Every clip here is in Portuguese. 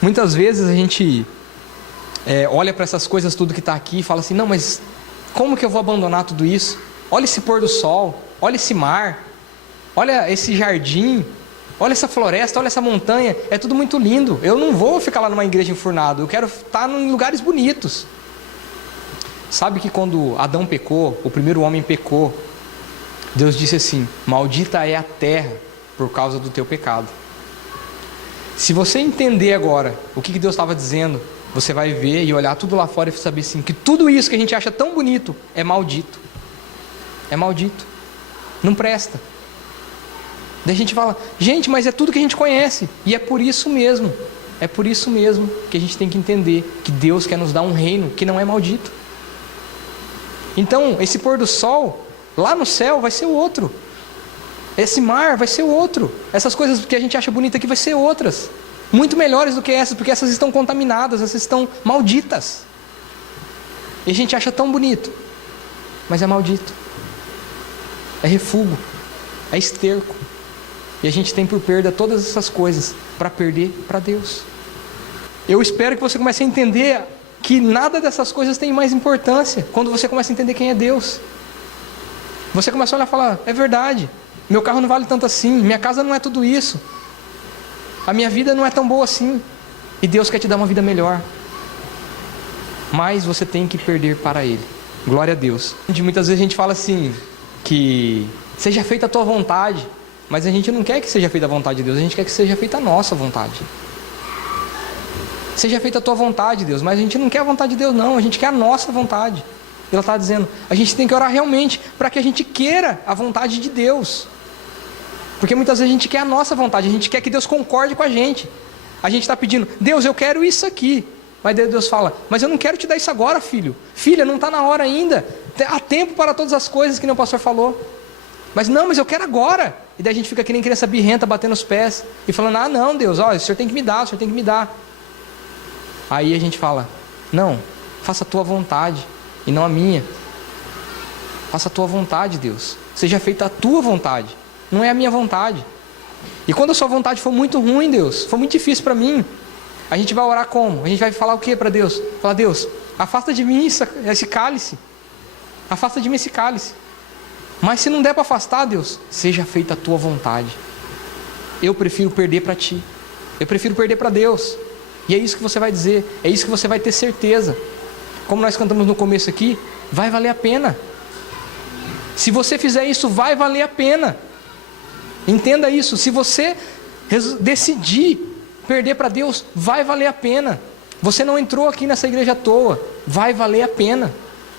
Muitas vezes a gente olha para essas coisas tudo que está aqui e fala assim, não, mas como que eu vou abandonar tudo isso? Olha esse pôr do sol, olha esse mar, olha esse jardim, olha essa floresta, olha essa montanha, é tudo muito lindo. Eu não vou ficar lá numa igreja enfurnado, eu quero estar em lugares bonitos. Sabe que quando Adão pecou, o primeiro homem pecou, Deus disse assim, maldita é a terra por causa do teu pecado. Se você entender agora o que Deus estava dizendo, você vai ver e olhar tudo lá fora e saber assim, que tudo isso que a gente acha tão bonito é maldito. É maldito. Não presta. Daí a gente fala, gente, mas é tudo que a gente conhece. E é por isso mesmo que a gente tem que entender que Deus quer nos dar um reino que não é maldito. Então, esse pôr do sol, lá no céu vai ser outro. Esse mar vai ser outro. Essas coisas que a gente acha bonita aqui vai ser outras. Muito melhores do que essas, porque essas estão contaminadas, essas estão malditas. E a gente acha tão bonito, mas é maldito. É refúgio, é esterco. E a gente tem por perda todas essas coisas para perder para Deus. Eu espero que você comece a entender que nada dessas coisas tem mais importância quando você começa a entender quem é Deus. Você começa a olhar e falar, é verdade, meu carro não vale tanto assim, minha casa não é tudo isso, a minha vida não é tão boa assim, e Deus quer te dar uma vida melhor, mas você tem que perder para Ele. Glória a Deus. Muitas vezes a gente fala assim, que seja feita a tua vontade, mas a gente não quer que seja feita a vontade de Deus, a gente quer que seja feita a nossa vontade. Seja feita a tua vontade, Deus, mas a gente não quer a vontade de Deus não, a gente quer a nossa vontade. Ela está dizendo, a gente tem que orar realmente para que a gente queira a vontade de Deus. Porque muitas vezes a gente quer a nossa vontade, a gente quer que Deus concorde com a gente. A gente está pedindo, Deus, eu quero isso aqui. Mas Deus fala, mas eu não quero te dar isso agora, filho. Filha, não está na hora ainda. Há tempo para todas as coisas que nem o pastor falou. Mas não, mas eu quero agora. E daí a gente fica que nem criança birrenta, batendo os pés. E falando, ah não, Deus, ó, o Senhor tem que me dar, o Senhor tem que me dar. Aí a gente fala, não, faça a tua vontade e não a minha. Faça a tua vontade, Deus. Seja feita a tua vontade, não é a minha vontade. E quando a sua vontade for muito ruim, Deus, for muito difícil para mim, a gente vai orar como? A gente vai falar o que para Deus? Falar, Deus, afasta de mim esse cálice. Afasta de mim esse cálice. Mas se não der para afastar, Deus, seja feita a tua vontade. Eu prefiro perder para ti. Eu prefiro perder para Deus. E é isso que você vai dizer, é isso que você vai ter certeza. Como nós cantamos no começo aqui, vai valer a pena. Se você fizer isso, vai valer a pena. Entenda isso, se você decidir perder para Deus, vai valer a pena. Você não entrou aqui nessa igreja à toa, vai valer a pena.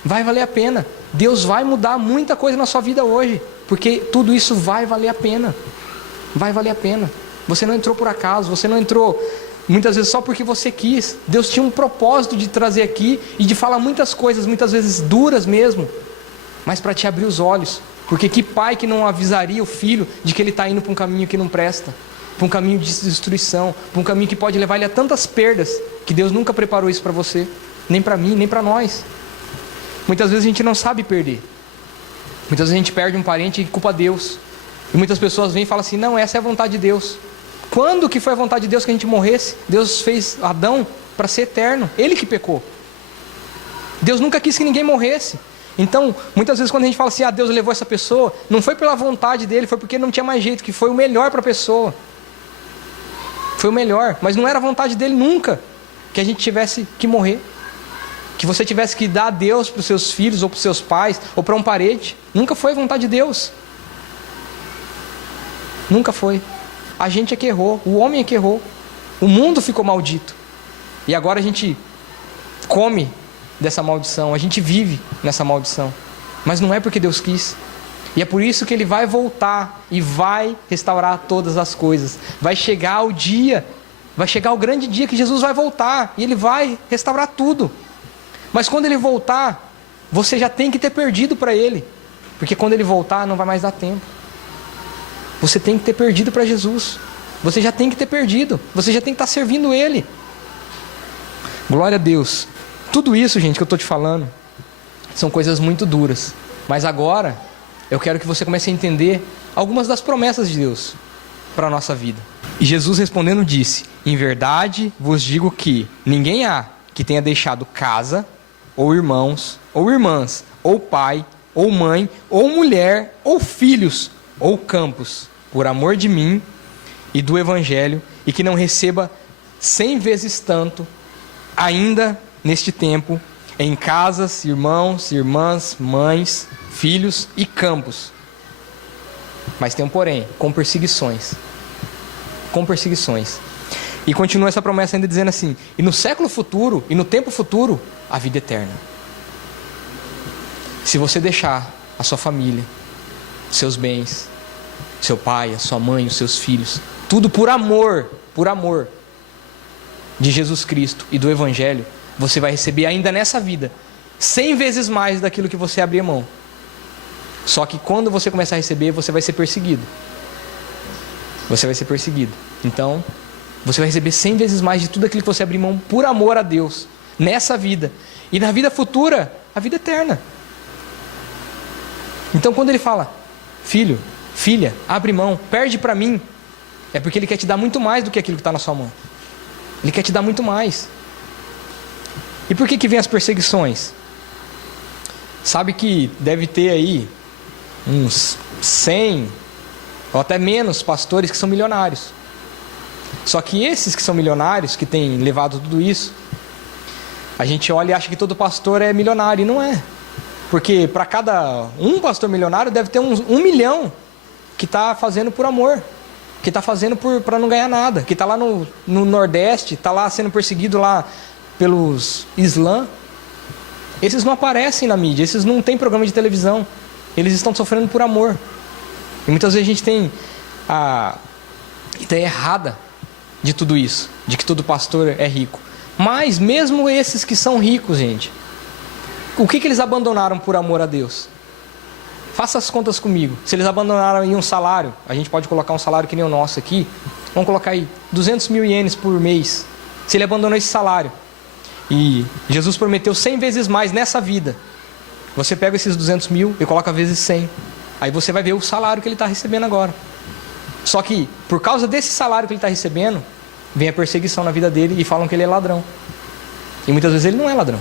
Vai valer a pena. Deus vai mudar muita coisa na sua vida hoje, porque tudo isso vai valer a pena. Vai valer a pena. Você não entrou por acaso, você não entrou muitas vezes só porque você quis. Deus tinha um propósito de trazer aqui e de falar muitas coisas, muitas vezes duras mesmo, mas para te abrir os olhos. Porque que pai que não avisaria o filho de que ele está indo para um caminho que não presta, para um caminho de destruição, para um caminho que pode levar ele a tantas perdas, que Deus nunca preparou isso para você, nem para mim, nem para nós. Muitas vezes a gente não sabe perder. Muitas vezes a gente perde um parente e culpa Deus. E muitas pessoas vêm e falam assim, não, essa é a vontade de Deus. Quando que foi a vontade de Deus que a gente morresse? Deus fez Adão para ser eterno, ele que pecou. Deus nunca quis que ninguém morresse. Então, muitas vezes quando a gente fala assim, Deus levou essa pessoa, não foi pela vontade dele, foi porque não tinha mais jeito, que foi o melhor para a pessoa. Foi o melhor, mas não era a vontade dele nunca que a gente tivesse que morrer. Que você tivesse que dar a Deus para os seus filhos, ou para os seus pais, ou para um parente. Nunca foi a vontade de Deus. Nunca foi. A gente é que errou, o homem é que errou. O mundo ficou maldito. E agora a gente come dessa maldição, a gente vive nessa maldição. Mas não é porque Deus quis. E é por isso que Ele vai voltar e vai restaurar todas as coisas. Vai chegar o dia, vai chegar o grande dia que Jesus vai voltar e Ele vai restaurar tudo. Mas quando Ele voltar, você já tem que ter perdido para Ele. Porque quando Ele voltar não vai mais dar tempo. Você tem que ter perdido para Jesus. Você já tem que ter perdido. Você já tem que estar servindo Ele. Glória a Deus. Tudo isso, gente, que eu estou te falando, são coisas muito duras. Mas agora, eu quero que você comece a entender algumas das promessas de Deus para a nossa vida. E Jesus respondendo disse: em verdade vos digo que ninguém há que tenha deixado casa, ou irmãos, ou irmãs, ou pai, ou mãe, ou mulher, ou filhos, ou campos, por amor de mim e do Evangelho, e que não receba 100 vezes tanto, ainda neste tempo, em casas, irmãos, irmãs, mães, filhos e campos. Mas tem um porém, com perseguições. Com perseguições. E continua essa promessa ainda dizendo assim: e no século futuro, e no tempo futuro, a vida eterna. Se você deixar a sua família, seus bens, seu pai, a sua mãe, os seus filhos, tudo por amor de Jesus Cristo e do Evangelho, você vai receber ainda nessa vida 100 vezes mais daquilo que você abrir mão. Só que quando você começar a receber, você vai ser perseguido. Você vai ser perseguido. Então, você vai receber 100 vezes mais de tudo aquilo que você abrir mão por amor a Deus, nessa vida. E na vida futura, a vida eterna. Então, quando ele fala: filho, filha, abre mão, perde para mim, é porque ele quer te dar muito mais do que aquilo que está na sua mão. Ele quer te dar muito mais. E por que vem as perseguições? Sabe que deve ter aí uns 100 ou até menos pastores que são milionários. Só que esses que são milionários, que têm levado tudo isso, a gente olha e acha que todo pastor é milionário, e não é. Porque para cada um pastor milionário deve ter uns 1 milhão que está fazendo por amor, que está fazendo para não ganhar nada, que está lá no Nordeste, está lá sendo perseguido lá pelos Islã. Esses não aparecem na mídia, esses não têm programa de televisão, eles estão sofrendo por amor. E muitas vezes a gente tem a ideia errada de tudo isso, de que todo pastor é rico. Mas mesmo esses que são ricos, gente, o que eles abandonaram por amor a Deus? Faça as contas comigo. Se eles abandonaram aí um salário, a gente pode colocar um salário que nem o nosso aqui, vamos colocar aí 200 mil ienes por mês. Se ele abandonou esse salário, e Jesus prometeu 100 vezes mais nessa vida, você pega esses 200 mil e coloca vezes 100. Aí você vai ver o salário que ele está recebendo agora. Só que, por causa desse salário que ele está recebendo, vem a perseguição na vida dele e falam que ele é ladrão. E muitas vezes ele não é ladrão.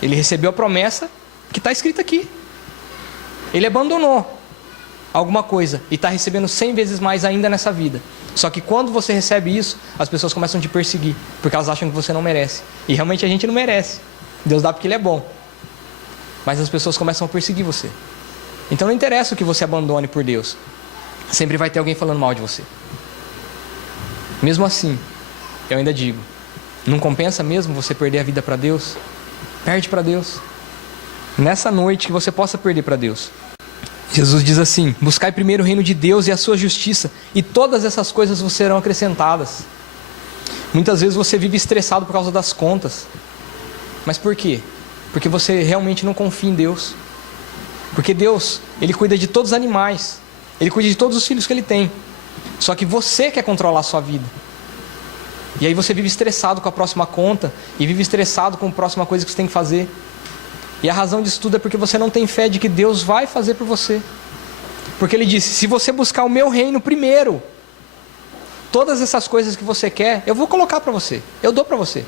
Ele recebeu a promessa que está escrita aqui. Ele abandonou alguma coisa e está recebendo 100 vezes mais ainda nessa vida. Só que quando você recebe isso, as pessoas começam a te perseguir, porque elas acham que você não merece. E realmente a gente não merece. Deus dá porque Ele é bom. Mas as pessoas começam a perseguir você. Então não interessa o que você abandone por Deus. Sempre vai ter alguém falando mal de você. Mesmo assim, eu ainda digo, não compensa mesmo você perder a vida para Deus? Perde para Deus. Nessa noite que você possa perder para Deus. Jesus diz assim: buscai primeiro o reino de Deus e a sua justiça, e todas essas coisas vos serão acrescentadas. Muitas vezes você vive estressado por causa das contas. Mas por quê? Porque você realmente não confia em Deus. Porque Deus, Ele cuida de todos os animais. Ele cuida de todos os filhos que Ele tem. Só que você quer controlar a sua vida. E aí você vive estressado com a próxima conta, e vive estressado com a próxima coisa que você tem que fazer. E a razão disso tudo é porque você não tem fé de que Deus vai fazer por você. Porque Ele disse: se você buscar o meu reino primeiro, todas essas coisas que você quer, eu vou colocar para você, eu dou para você.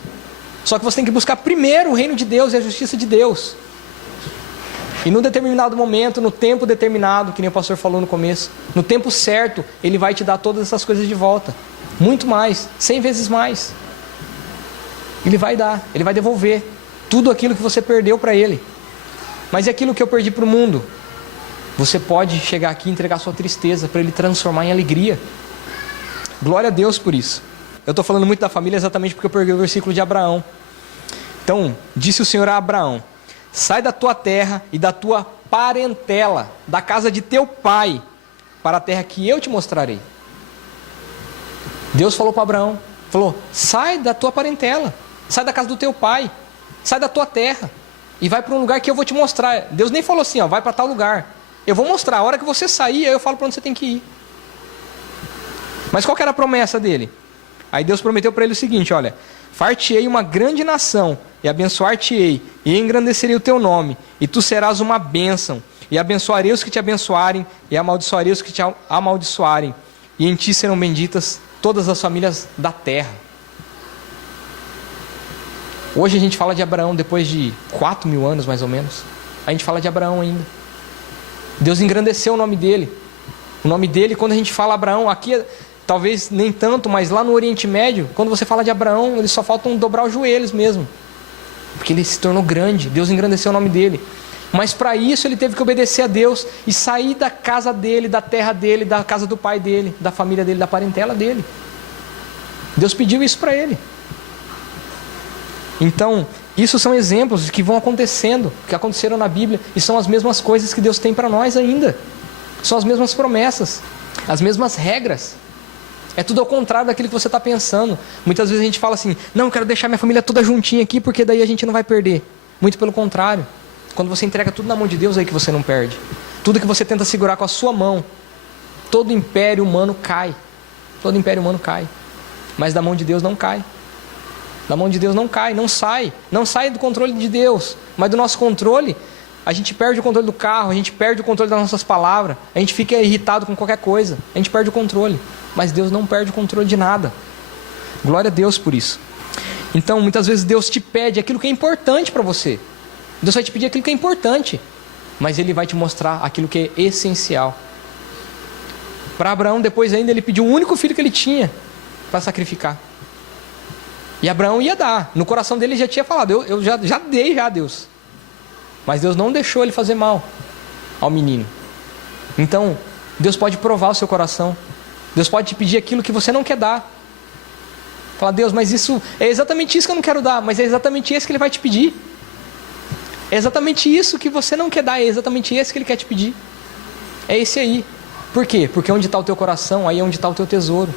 Só que você tem que buscar primeiro o reino de Deus e a justiça de Deus. E num determinado momento, no tempo determinado, que nem o pastor falou no começo, no tempo certo, Ele vai te dar todas essas coisas de volta. Muito mais, 100 vezes mais. Ele vai dar, Ele vai devolver tudo aquilo que você perdeu para Ele. Mas e aquilo que eu perdi para o mundo? Você pode chegar aqui e entregar sua tristeza para Ele transformar em alegria. Glória a Deus por isso. Eu estou falando muito da família exatamente porque eu peguei o versículo de Abraão. Então, disse o Senhor a Abraão: sai da tua terra e da tua parentela, da casa de teu pai, para a terra que eu te mostrarei. Deus falou para Abraão, falou: sai da tua parentela, sai da casa do teu pai, sai da tua terra e vai para um lugar que eu vou te mostrar. Deus nem falou assim, ó, vai para tal lugar. Eu vou mostrar, a hora que você sair, aí eu falo para onde você tem que ir. Mas qual que era a promessa dele? Aí Deus prometeu para ele o seguinte, olha: far-te-ei uma grande nação, e abençoar-te-ei, e engrandecerei o teu nome, e tu serás uma bênção, e abençoarei os que te abençoarem, e amaldiçoarei os que te amaldiçoarem, e em ti serão benditas todas as famílias da terra. Hoje a gente fala de Abraão depois de 4.000 anos mais ou menos. A gente fala de Abraão ainda. Deus engrandeceu o nome dele. O nome dele, quando a gente fala Abraão, aqui talvez nem tanto, mas lá no Oriente Médio, quando você fala de Abraão, eles só faltam dobrar os joelhos mesmo. Porque ele se tornou grande, Deus engrandeceu o nome dele. Mas para isso ele teve que obedecer a Deus e sair da casa dele, da terra dele, da casa do pai dele, da família dele, da parentela dele. Deus pediu isso para ele. Então, isso são exemplos que vão acontecendo, que aconteceram na Bíblia, e são as mesmas coisas que Deus tem para nós ainda. São as mesmas promessas, as mesmas regras. É tudo ao contrário daquilo que você está pensando. Muitas vezes a gente fala assim, não, eu quero deixar minha família toda juntinha aqui, porque daí a gente não vai perder. Muito pelo contrário. Quando você entrega tudo na mão de Deus, é aí que você não perde. Tudo que você tenta segurar com a sua mão, todo império humano cai. Todo império humano cai. Mas da mão de Deus não cai. Da mão de Deus não cai, não sai. Não sai do controle de Deus. Mas do nosso controle, a gente perde o controle do carro, a gente perde o controle das nossas palavras, a gente fica irritado com qualquer coisa, a gente perde o controle. Mas Deus não perde o controle de nada. Glória a Deus por isso. Então, muitas vezes Deus te pede aquilo que é importante para você. Deus vai te pedir aquilo que é importante, mas Ele vai te mostrar aquilo que é essencial. Para Abraão, depois ainda, ele pediu o único filho que ele tinha para sacrificar. E Abraão ia dar. No coração dele ele já tinha falado, eu já dei já a Deus. Mas Deus não deixou ele fazer mal ao menino. Então, Deus pode provar o seu coração. Deus pode te pedir aquilo que você não quer dar. Fala, Deus, mas isso é exatamente isso que eu não quero dar, mas é exatamente esse que Ele vai te pedir. É exatamente isso que você não quer dar, é exatamente esse que Ele quer te pedir. É esse aí. Por quê? Porque onde está o teu coração, aí é onde está o teu tesouro.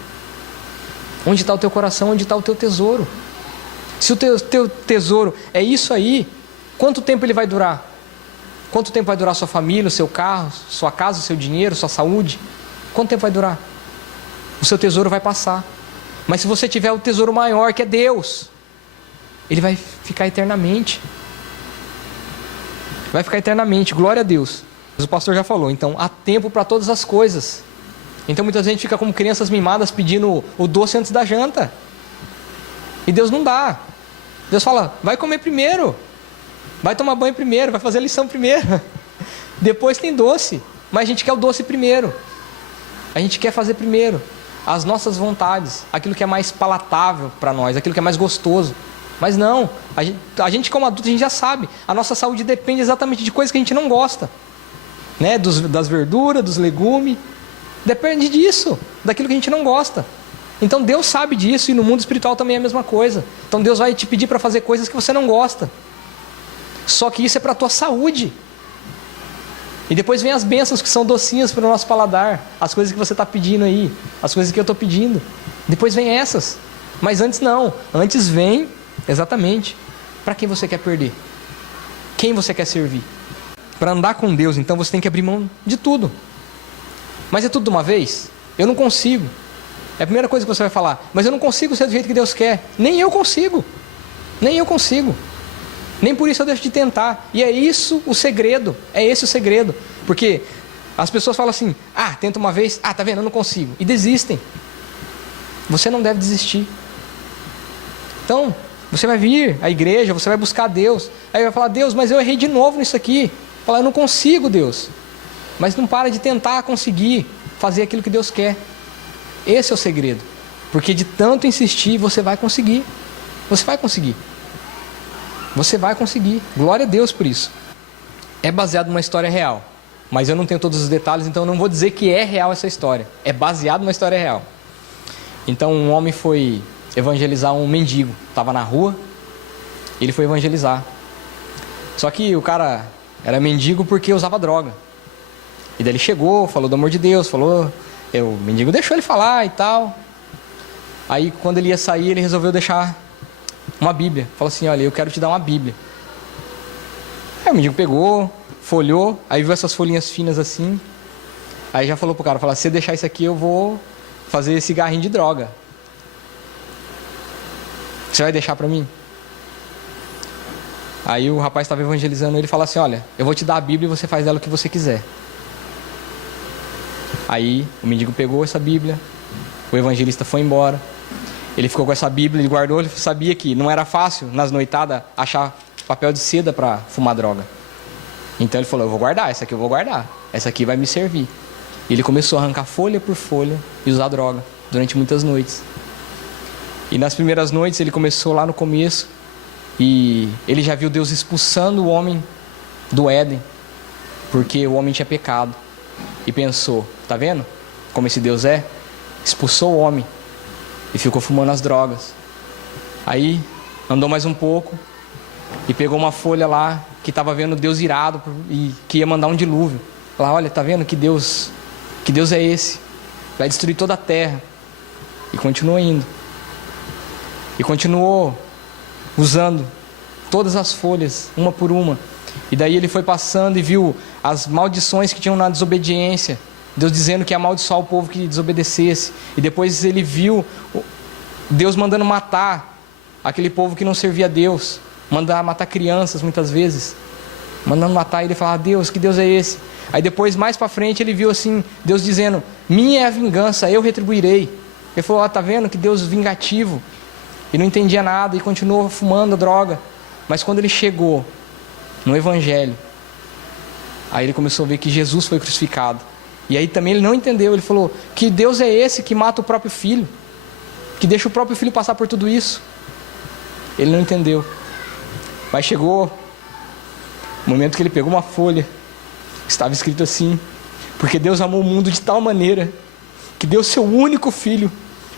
Onde está o teu coração, onde está o teu tesouro. Se o teu tesouro é isso aí, quanto tempo ele vai durar? Quanto tempo vai durar a sua família, o seu carro, sua casa, o seu dinheiro, sua saúde? Quanto tempo vai durar? O seu tesouro vai passar. Mas se você tiver o tesouro maior, que é Deus, ele vai ficar eternamente. Vai ficar eternamente, glória a Deus. O pastor já falou, então há tempo para todas as coisas. Então muita gente fica como crianças mimadas pedindo o doce antes da janta. E Deus não dá. Deus fala, vai comer primeiro. Vai tomar banho primeiro, vai fazer a lição primeiro. Depois tem doce. Mas a gente quer o doce primeiro. A gente quer fazer primeiro as nossas vontades, aquilo que é mais palatável para nós, aquilo que é mais gostoso. Mas não, a gente como adulto, a gente já sabe, a nossa saúde depende exatamente de coisas que a gente não gosta, né? Das verduras, dos legumes, depende disso, daquilo que a gente não gosta. Então Deus sabe disso, e no mundo espiritual também é a mesma coisa. Então Deus vai te pedir para fazer coisas que você não gosta, só que isso é para a tua saúde. E depois vem as bênçãos que são docinhas para o nosso paladar, as coisas que você está pedindo aí, as coisas que eu estou pedindo. Depois vem essas, mas antes não. Antes vem, exatamente, para quem você quer perder, quem você quer servir. Para andar com Deus, então você tem que abrir mão de tudo. Mas é tudo de uma vez? Eu não consigo. É a primeira coisa que você vai falar. Mas eu não consigo ser do jeito que Deus quer. Nem eu consigo. Nem eu consigo. Nem por isso eu deixo de tentar. E é isso o segredo. É esse o segredo. Porque as pessoas falam assim, tenta uma vez, tá vendo, eu não consigo. E desistem. Você não deve desistir. Então, você vai vir à igreja, você vai buscar Deus. Aí vai falar, Deus, mas eu errei de novo nisso aqui. Falar, eu não consigo, Deus. Mas não para de tentar conseguir fazer aquilo que Deus quer. Esse é o segredo. Porque de tanto insistir, você vai conseguir. Você vai conseguir. Você vai conseguir. Glória a Deus por isso. É baseado numa história real. Mas eu não tenho todos os detalhes, então eu não vou dizer que é real essa história. É baseado numa história real. Então um homem foi evangelizar um mendigo. Estava na rua. Ele foi evangelizar. Só que o cara era mendigo porque usava droga. E daí ele chegou, falou do amor de Deus, o mendigo deixou ele falar e tal. Aí quando ele ia sair, ele resolveu deixar uma Bíblia. Falou assim, olha, eu quero te dar uma Bíblia. Aí o mendigo pegou, folhou, aí viu essas folhinhas finas assim. Aí já falou pro cara, se você deixar isso aqui, eu vou fazer cigarrinho de droga. Você vai deixar pra mim? Aí o rapaz estava evangelizando ele e falou assim, olha, eu vou te dar a Bíblia e você faz dela o que você quiser. Aí o mendigo pegou essa Bíblia, o evangelista foi embora. Ele ficou com essa Bíblia, ele guardou, ele sabia que não era fácil nas noitadas achar papel de seda para fumar droga. Então ele falou, eu vou guardar, essa aqui eu vou guardar, essa aqui vai me servir. E ele começou a arrancar folha por folha e usar droga durante muitas noites. E nas primeiras noites ele começou lá no começo e ele já viu Deus expulsando o homem do Éden, porque o homem tinha pecado. E pensou, tá vendo como esse Deus é? Expulsou o homem e ficou fumando as drogas. Aí andou mais um pouco e pegou uma folha lá que estava vendo Deus irado e que ia mandar um dilúvio. Falou, olha, tá vendo que Deus é esse? Vai destruir toda a terra. E continuou indo. E continuou usando todas as folhas, uma por uma. E daí ele foi passando e viu as maldições que tinham na desobediência. Deus dizendo que ia amaldiçoar o povo que desobedecesse. E depois ele viu Deus mandando matar aquele povo que não servia a Deus. Mandar matar crianças muitas vezes. Mandando matar, e ele falava, Deus, que Deus é esse? Aí depois, mais para frente, ele viu assim, Deus dizendo, minha é a vingança, eu retribuirei. Ele falou, tá vendo que Deus vingativo. E não entendia nada e continuou fumando a droga. Mas quando ele chegou no Evangelho, aí ele começou a ver que Jesus foi crucificado. E aí também ele não entendeu, ele falou, que Deus é esse que mata o próprio filho? Que deixa o próprio filho passar por tudo isso? Ele não entendeu. Mas chegou o momento que ele pegou uma folha, estava escrito assim, porque Deus amou o mundo de tal maneira, que deu seu único filho,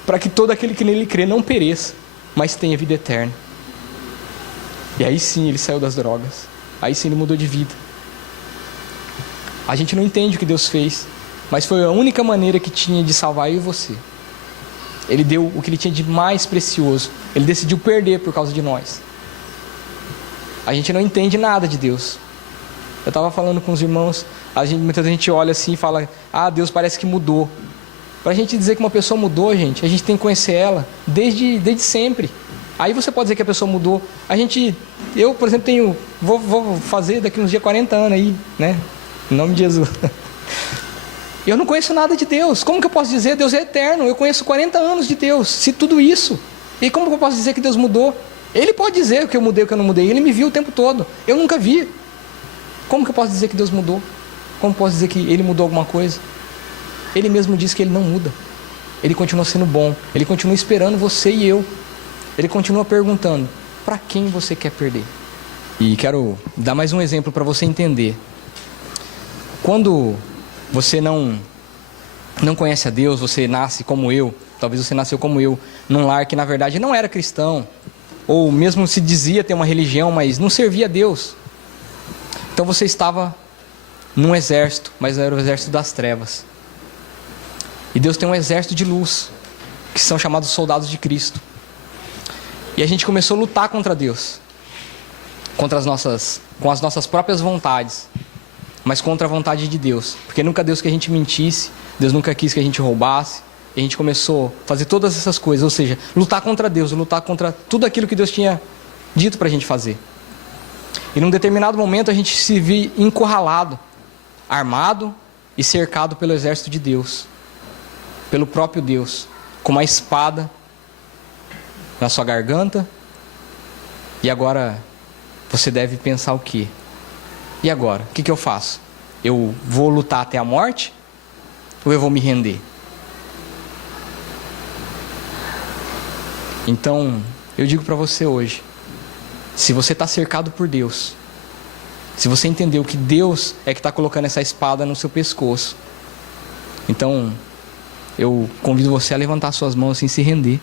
para que todo aquele que nele crê não pereça, mas tenha vida eterna. E aí sim ele saiu das drogas, aí sim ele mudou de vida. A gente não entende o que Deus fez, mas foi a única maneira que tinha de salvar eu e você. Ele deu o que ele tinha de mais precioso, ele decidiu perder por causa de nós. A gente não entende nada de Deus. Eu estava falando com os irmãos, muita gente olha assim e fala, Deus parece que mudou. Para a gente dizer que uma pessoa mudou, gente, a gente tem que conhecer ela desde sempre. Aí você pode dizer que a pessoa mudou. Eu, por exemplo, vou fazer daqui uns dias 40 anos aí, né? Em nome de Jesus. Eu não conheço nada de Deus. Como que eu posso dizer? Deus é eterno. Eu conheço 40 anos de Deus. Se tudo isso. E como que eu posso dizer que Deus mudou? Ele pode dizer que eu mudei, que eu não mudei. Ele me viu o tempo todo. Eu nunca vi. Como que eu posso dizer que Deus mudou? Como posso dizer que Ele mudou alguma coisa? Ele mesmo disse que Ele não muda. Ele continua sendo bom. Ele continua esperando você e eu. Ele continua perguntando, para quem você quer perder? E quero dar mais um exemplo para você entender. Quando você não conhece a Deus, você nasce como eu, talvez você nasceu como eu, num lar que na verdade não era cristão, ou mesmo se dizia ter uma religião, mas não servia a Deus. Então você estava num exército, mas era o exército das trevas. E Deus tem um exército de luz, que são chamados soldados de Cristo. E a gente começou a lutar contra Deus, com as nossas próprias vontades, mas contra a vontade de Deus. Porque nunca Deus que a gente mentisse, Deus nunca quis que a gente roubasse. E a gente começou a fazer todas essas coisas, ou seja, lutar contra Deus, lutar contra tudo aquilo que Deus tinha dito para a gente fazer. E num determinado momento a gente se viu encurralado, armado e cercado pelo exército de Deus, pelo próprio Deus, com uma espada na sua garganta. E agora você deve pensar o quê? E agora? O que eu faço? Eu vou lutar até a morte? Ou eu vou me render? Então, eu digo para você hoje, se você está cercado por Deus, se você entendeu que Deus é que está colocando essa espada no seu pescoço, então eu convido você a levantar suas mãos assim e se render.